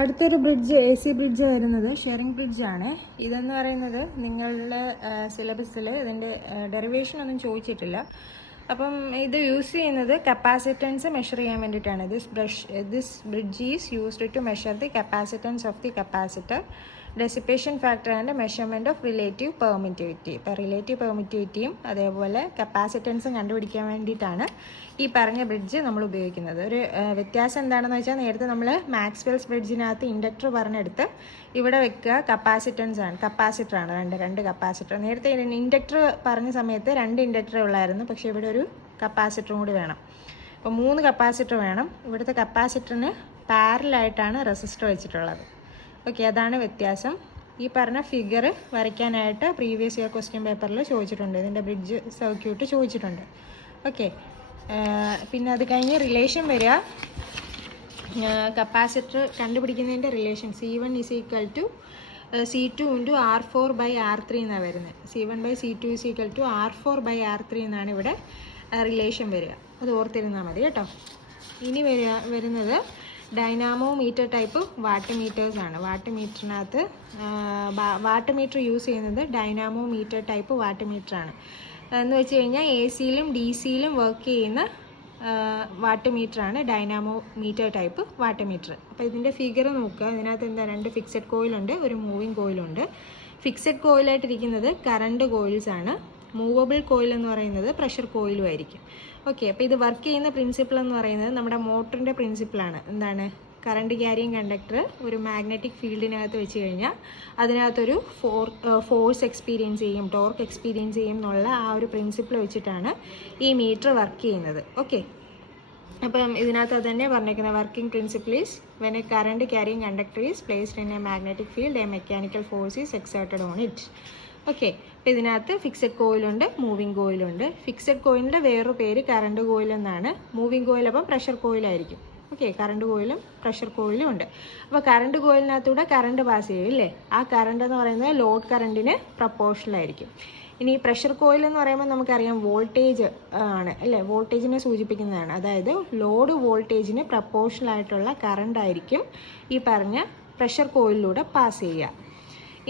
അടുത്തൊരു bridge AC bridge വരുന്നത് sharing ബ്രിഡ്ജാണ്. ഇതെന്ന് പറയുന്നത് നിങ്ങളുടെ സിലബസിൽ ഇതിൻ്റെ ഡെറിവേഷൻ ഒന്നും ചോദിച്ചിട്ടില്ല. അപ്പം ഇത് യൂസ് ചെയ്യുന്നത് കപ്പാസിറ്റൻസ് മെഷർ ചെയ്യാൻ വേണ്ടിയിട്ടാണ്. This bridge is used to measure the capacitance of the capacitor, dissipation factor and measurement of relative permittivity. ഇപ്പോൾ റിലേറ്റീവ് പെർമിറ്റിവിറ്റിയും അതേപോലെ കപ്പാസിറ്റൻസും കണ്ടുപിടിക്കാൻ വേണ്ടിയിട്ടാണ് ഈ പറഞ്ഞ ബ്രിഡ്ജ് നമ്മൾ ഉപയോഗിക്കുന്നത്. ഒരു വ്യത്യാസം എന്താണെന്ന് വെച്ചാൽ, നേരത്തെ നമ്മൾ മാക്സ്വെൽസ് ബ്രിഡ്ജിനകത്ത് ഇൻഡക്ടർ പറഞ്ഞെടുത്ത് ഇവിടെ വെക്കുക കപ്പാസിറ്റൻസ് ആണ്, കപ്പാസിറ്ററാണ്, രണ്ട് കപ്പാസിറ്റർ. നേരത്തെ ഇൻഡക്ടർ പറഞ്ഞ സമയത്ത് 2 ഇൻഡക്ടർ ഉള്ളായിരുന്നു, പക്ഷേ ഇവിടെ ഒരു കപ്പാസിറ്ററും കൂടി വേണം. അപ്പോൾ 3 കപ്പാസിറ്റർ വേണം. ഇവിടുത്തെ കപ്പാസിറ്ററിന് പാരലായിട്ടാണ് റെസിസ്റ്റർ വെച്ചിട്ടുള്ളത്. ഓക്കെ, അതാണ് വ്യത്യാസം. ഈ പറഞ്ഞ ഫിഗർ വരയ്ക്കാനായിട്ട് പ്രീവിയസ് ഇയർ ക്വസ്റ്റ്യൻ പേപ്പറിൽ ചോദിച്ചിട്ടുണ്ട്, ഇതിൻ്റെ ബ്രിഡ്ജ് സർക്യൂട്ട് ചോദിച്ചിട്ടുണ്ട്. ഓക്കെ, പിന്നെ അത് കഴിഞ്ഞ് റിലേഷൻ വരിക, capacitor കണ്ടുപിടിക്കുന്നതിൻ്റെ relation C1 = C2 × R4/R3 എന്നാണ് വരുന്നത്. C1/C2 = R4/R3 എന്നാണ് ഇവിടെ റിലേഷൻ വരിക. അത് ഓർത്തിരുന്നാൽ മതി കേട്ടോ. ഇനി വരുന്നത് ഡൈനാമോമീറ്റർ ടൈപ്പ് വാട്ട് മീറ്റേഴ്സാണ്. വാട്ട് മീറ്ററിനകത്ത് വാട്ട് മീറ്റർ യൂസ് ചെയ്യുന്നത് ഡൈനാമോമീറ്റർ ടൈപ്പ് വാട്ട് മീറ്ററാണ്. എന്ന് വെച്ച് കഴിഞ്ഞാൽ AC-യിലും DC-യിലും വർക്ക് ചെയ്യുന്ന വാട്ട് മീറ്ററാണ് ഡൈനാമോമീറ്റർ ടൈപ്പ് വാട്ട് മീറ്റർ. അപ്പോൾ ഇതിൻ്റെ ഫിഗർ നോക്കുക. ഇതിനകത്ത് എന്താ, 2 ഫിക്സഡ് കോയിലുണ്ട്, ഒരു മൂവിങ് കോയിലുണ്ട്. ഫിക്സഡ് കോയിലായിട്ടിരിക്കുന്നത് കറണ്ട് കോയിൽസാണ്. മൂവബിൾ കോയിൽ എന്ന് പറയുന്നത് പ്രഷർ കോയിലും ആയിരിക്കും. ഓക്കെ, അപ്പോൾ ഇത് വർക്ക് ചെയ്യുന്ന പ്രിൻസിപ്പിൾ എന്ന് പറയുന്നത് നമ്മുടെ മോട്ടറിൻ്റെ പ്രിൻസിപ്പിളാണ്. എന്താണ്, കറണ്ട് ക്യാരിയിങ് കണ്ടക്ടർ ഒരു മാഗ്നറ്റിക് ഫീൽഡിനകത്ത് വെച്ച് കഴിഞ്ഞാൽ അതിനകത്തൊരു ഫോഴ്സ് എക്സ്പീരിയൻസ് ചെയ്യും, ടോർക്ക് എക്സ്പീരിയൻസ് ചെയ്യും എന്നുള്ള ആ ഒരു പ്രിൻസിപ്പിൾ വെച്ചിട്ടാണ് ഈ മീറ്റർ വർക്ക് ചെയ്യുന്നത്. ഓക്കെ, അപ്പം ഇതിനകത്ത് തന്നെ പറഞ്ഞിരിക്കുന്ന working principle is when A current carrying conductor is placed in A magnetic field A mechanical force is exerted on it. Okay, അപ്പോൾ ഇതിനകത്ത് ഫിക്സഡ് കോയിലുണ്ട്, മൂവിങ് കോയിലുണ്ട്. ഫിക്സഡ് കോയിലിൻ്റെ വേറൊരു പേര് കറണ്ട് കോയിൽ എന്നാണ്. മൂവിങ് കോയിൽ അപ്പം പ്രഷർ കോയിലായിരിക്കും. ഓക്കെ, കറണ്ട് കോയിലും പ്രഷർ കോയിലും ഉണ്ട്. അപ്പോൾ current കോയിലിനകത്തൂടെ കറണ്ട് പാസ് ചെയ്യും ഇല്ലേ, ആ കറണ്ട് എന്ന് പറയുന്നത് ലോഡ് കറണ്ടിന് പ്രപ്പോർഷണലായിരിക്കും. ഇനി പ്രഷർ കോയിൽ എന്ന് പറയുമ്പോൾ നമുക്കറിയാം വോൾട്ടേജ് ആണ് അല്ലേ, വോൾട്ടേജിനെ സൂചിപ്പിക്കുന്നതാണ്. അതായത് ലോഡ് വോൾട്ടേജിന് പ്രപ്പോർഷണലായിട്ടുള്ള കറണ്ട് ആയിരിക്കും ഈ പറഞ്ഞ പ്രഷർ കോയിലിലൂടെ പാസ് ചെയ്യുക.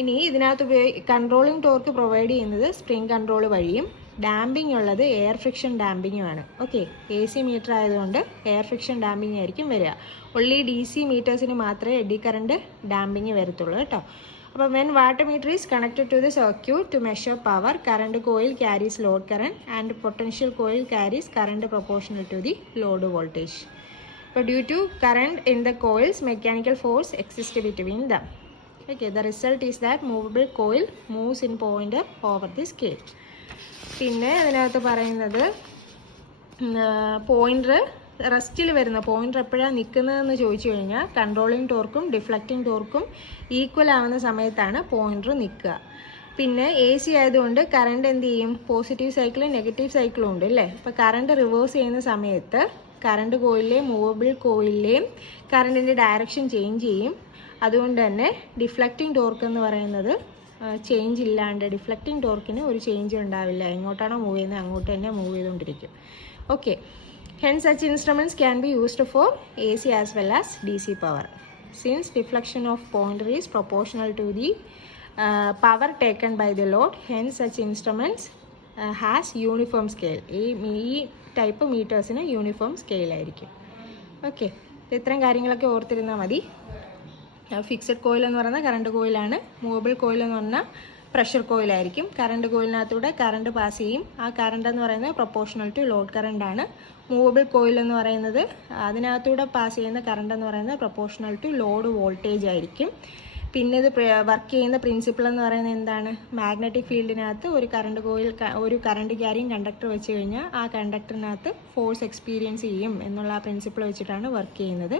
ഇനി ഇതിനകത്ത് കൺട്രോളിങ് ടോർക്ക് പ്രൊവൈഡ് ചെയ്യുന്നത് സ്പ്രിംഗ് കൺട്രോൾ വഴിയും ഡാമ്പിംഗ് ഉള്ളത് എയർ ഫ്രിക്ഷൻ ഡാമ്പിങ്ങുമാണ്. ഓക്കെ, AC മീറ്റർ ആയതുകൊണ്ട് എയർ ഫ്രിക്ഷൻ ഡാമ്പിംഗ് ആയിരിക്കും വരിക. ഒൺലി DC മീറ്റേഴ്സിന് മാത്രമേ എഡി കറണ്ട് ഡാമ്പിങ് വരത്തുള്ളൂ കേട്ടോ. അപ്പോൾ when watt meter is connected to the circuit to measure power, current coil carries load current and potential coil carries current proportional to the load voltage. അപ്പോൾ due to current in the coils mechanical force exist between them. Okay, the result is that movable coil moves in pointer over the scale. പിന്നെ അതിനകത്ത് പറയുന്നത് pointer റെസ്റ്റിൽ വരുന്ന pointer എപ്പോഴാണ് നിൽക്കുന്നതെന്ന് ചോദിച്ചു കഴിഞ്ഞാൽ controlling ടോർക്കും deflecting ടോർക്കും equal ആവുന്ന സമയത്താണ് പോയിൻ്റർ നിൽക്കുക. പിന്നെ AC ആയതുകൊണ്ട് കറണ്ട് എന്ത് ചെയ്യും, പോസിറ്റീവ് സൈക്കിളും നെഗറ്റീവ് സൈക്കിളും ഉണ്ട് അല്ലേ. അപ്പോൾ കറണ്ട് റിവേഴ്സ് ചെയ്യുന്ന സമയത്ത് കറണ്ട് കോയിലിലെയും മൂവബിൾ കോയിലിലെയും കറണ്ടിൻ്റെ ഡയറക്ഷൻ ചേഞ്ച് ചെയ്യും. അതുകൊണ്ട് തന്നെ ഡിഫ്ലക്റ്റിംഗ് ടോർക്ക് എന്ന് പറയുന്നത് ചേഞ്ച് ഇല്ലാണ്ട്, ഡിഫ്ലക്റ്റിംഗ് ടോർക്കിന് ഒരു ചേഞ്ച് ഉണ്ടാവില്ല. എങ്ങോട്ടാണോ മൂവ് ചെയ്യുന്നത് അങ്ങോട്ട് തന്നെ മൂവ് ചെയ്തുകൊണ്ടിരിക്കും. Okay, hence such instruments can be used for AC as well as DC power. Since deflection of pointer is proportional to the power taken by the load, hence such instruments has uniform scale. ഈ type മീറ്റേഴ്സിന് uniform scale ആയിരിക്കും. Okay, ഇത്രയും കാര്യങ്ങളൊക്കെ ഓർത്തിരുന്നാൽ മതി. Fixed coil എന്ന് പറയുന്നത് current കോയിലാണ്. Movable coil എന്ന് പറഞ്ഞാൽ pressure കോയിലായിരിക്കും. കറണ്ട് കോയിലിനകത്തൂടെ കറണ്ട് പാസ് ചെയ്യും. ആ കറണ്ട് എന്ന് പറയുന്നത് പ്രൊപ്പോർഷണൽ ടു ലോഡ് കറണ്ടാണ്. മൂവബിൾ കോയിൽ എന്ന് പറയുന്നത് അതിനകത്തൂടെ പാസ് ചെയ്യുന്ന കറണ്ട് എന്ന് പറയുന്നത് പ്രൊപ്പോർഷണൽ ടു ലോഡ് വോൾട്ടേജ് ആയിരിക്കും. പിന്നെ ഇത് വർക്ക് ചെയ്യുന്ന പ്രിൻസിപ്പിൾ എന്ന് പറയുന്നത് എന്താണ്, മാഗ്നറ്റിക് ഫീൽഡിനകത്ത് ഒരു കറണ്ട് ക്യാരിയിങ് കണ്ടക്ടർ വെച്ച് കഴിഞ്ഞാൽ ആ കണ്ടക്ടറിനകത്ത് ഫോഴ്സ് എക്സ്പീരിയൻസ് ചെയ്യും എന്നുള്ള ആ പ്രിൻസിപ്പിൾ വെച്ചിട്ടാണ് വർക്ക് ചെയ്യുന്നത്.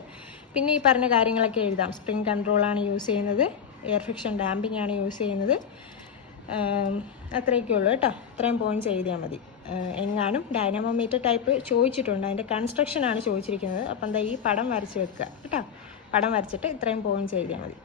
പിന്നെ ഈ പറഞ്ഞ കാര്യങ്ങളൊക്കെ എഴുതാം. സ്പ്രിംഗ് കൺട്രോളാണ് യൂസ് ചെയ്യുന്നത്, എയർ ഫ്രിക്ഷൻ ഡാമ്പിംഗ് ആണ് യൂസ് ചെയ്യുന്നത്. അത്രയൊക്കെ ഉള്ളൂ കേട്ടോ. ഇത്രയും പോയിന്റ്സ് എഴുതിയാൽ മതി. എങ്ങാനും ഡൈനാമോമീറ്റർ ടൈപ്പ് ചോദിച്ചിട്ടുണ്ട്, അതിൻ്റെ കൺസ്ട്രക്ഷനാണ് ചോദിച്ചിരിക്കുന്നത്. അപ്പം എന്താ ഈ പടം വരച്ച് വെക്കുക കേട്ടോ. പടം വരച്ചിട്ട് ഇത്രയും പോയിന്റ്സ് എഴുതിയാൽ മതി.